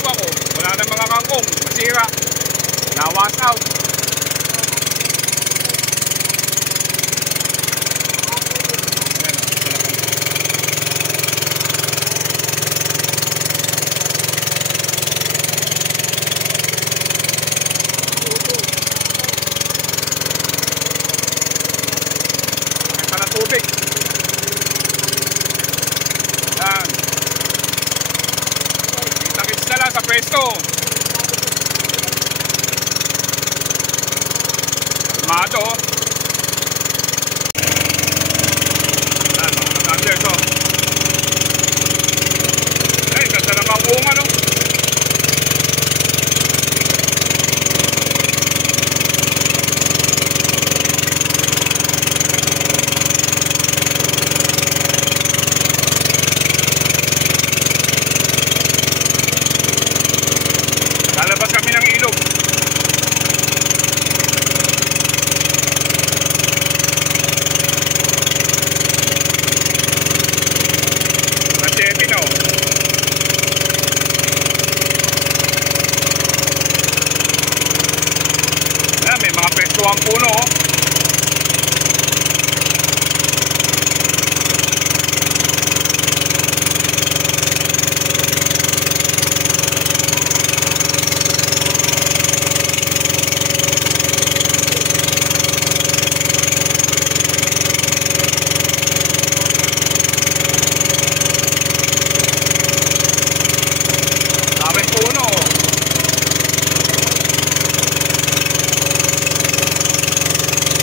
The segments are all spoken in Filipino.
asawa ko. Wala na mga kangkong. Masira. Na-wash out. Tubig. Yan. Kita-kits na lang sa pwesto. Kalmado. Yan, mga katanders, oh. Ay, ganda na mga bunga, no? Lalabas kami ng ilog. Machete na, oh. Yan, may mga pwestuang puno, oh.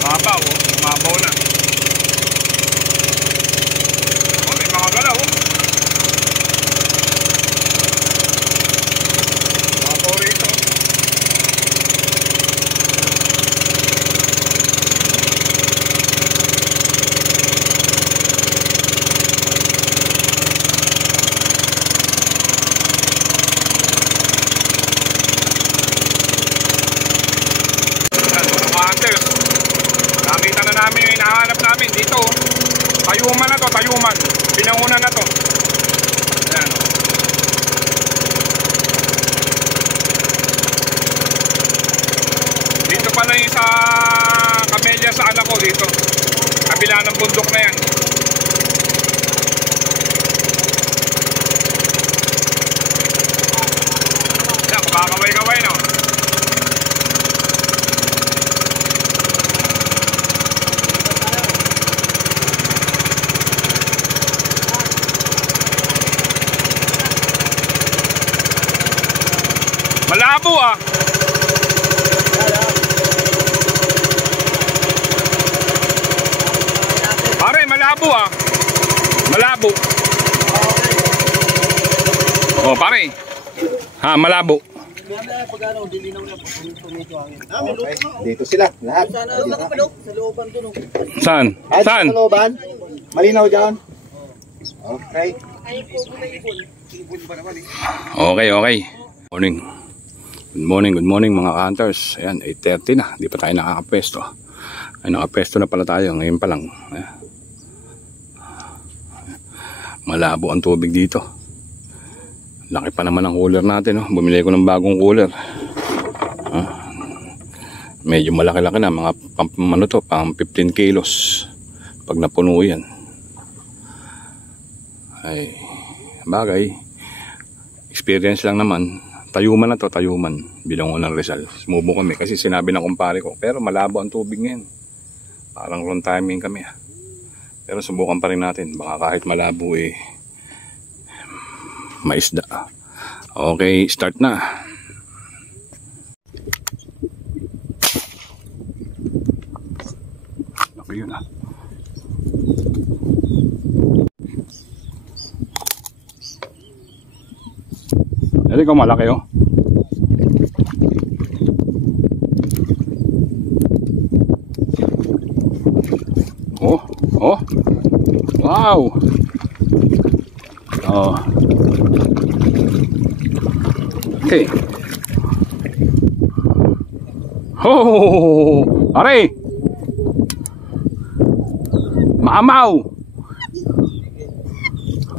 Mabaw, oh. Mabaw na. Oh, may mga galaw, oh. Mabaw rito. Nakita na namin yung hinahanap namin dito. Tayuman na to, tayuman. Pinangunan na to. Ayan, oh. Dito pala yung sa kamelya sa anak ko dito. Kabila ng bundok na yan. Ayan, kumakaway-kaway, no? Malabo, ah. Pare, malabo, ah. Malabo. Oh, pare. Ha, malabo. Okay. Dito sila, lahat. Saan? Saan? Sa looban. Malinaw dyan. Okay. Okay, okay. Morning. Good morning mga ka-hunters. Ayan, 8:30 na. Di pa tayo nakakapwesto. Ay, nakapwesto na pala tayo. Ngayon pa lang. Ayan. Malabo ang tubig dito. Laki pa naman ang cooler natin, no? Bumili ko ng bagong cooler. Medyo malaki-laki na. Mga pang 15 kilos. Pag napuno yan. Ay, bagay. Experience lang naman. Tayuman na to, tayuman. Bilang unang Rizal. Sumubo kami kasi sinabi ng kumpare ko. Pero malabo ang tubig ngayon. Parang wrong timing kami. Pero subukan pa rin natin. Baka kahit malabo eh, maisda. Okay, start na. Okay, yun ah. Hindi ko malaki, oh. Oh, oh. Wow. Oh. Okay. Oh, are. Maamaw.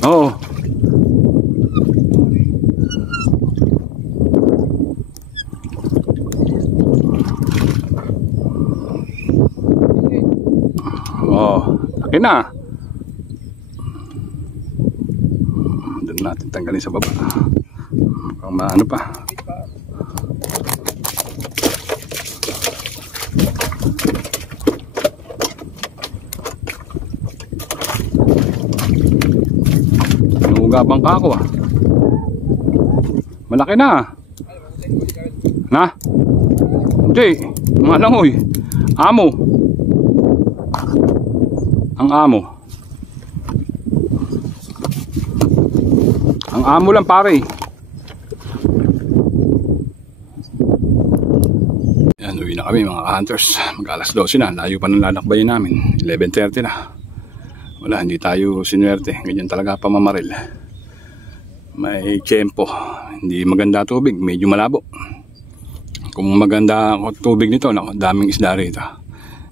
Oh. Oh, laki na. Doon natin tanggalin sa baba. Mukhang maano pa. Nungugabang ka ako ah. Malaki na. Na? Hindi. Mga langoy. Amo. Ang amo. Ang amo lang pare. Yan, uwi na kami mga hunters. Mag-alas 12 na. Layo pa ng lalakbayin namin. 11:30 na. Wala, hindi tayo sinuwerte. Ganyan talaga pamamaril. May tiyempo. Hindi maganda tubig. Medyo malabo. Kung maganda tubig nito, daming isda rito.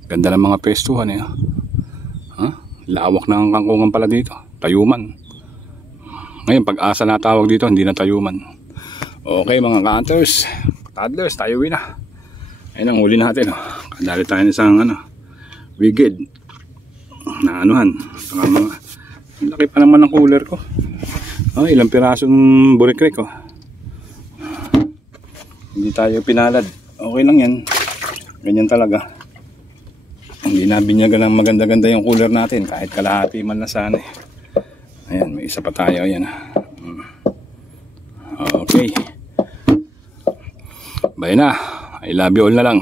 Ganda ng mga pestuhan eh. Huh? Lawak ng kangkungan pala dito. Tayuman. Ngayon, pag-asa na tawag dito, hindi na tayuman. Okay mga ka-hunters, toddlers, tayo uwi na. Ayun ang huli natin. Oh. Kadali tayo ng isang wigid. Na anuhan. Saka mga, laki pa naman ng cooler ko. Oh, ilang pirasong burikrek oh. Hindi tayo pinalad. Okay lang yan. Ganyan talaga. Hindi na binyagan ng maganda-ganda yung cooler natin. Kahit kalahati man na sana eh. Ayan, may isa pa tayo. Ayan. Okay. Bye na. I love you all na lang.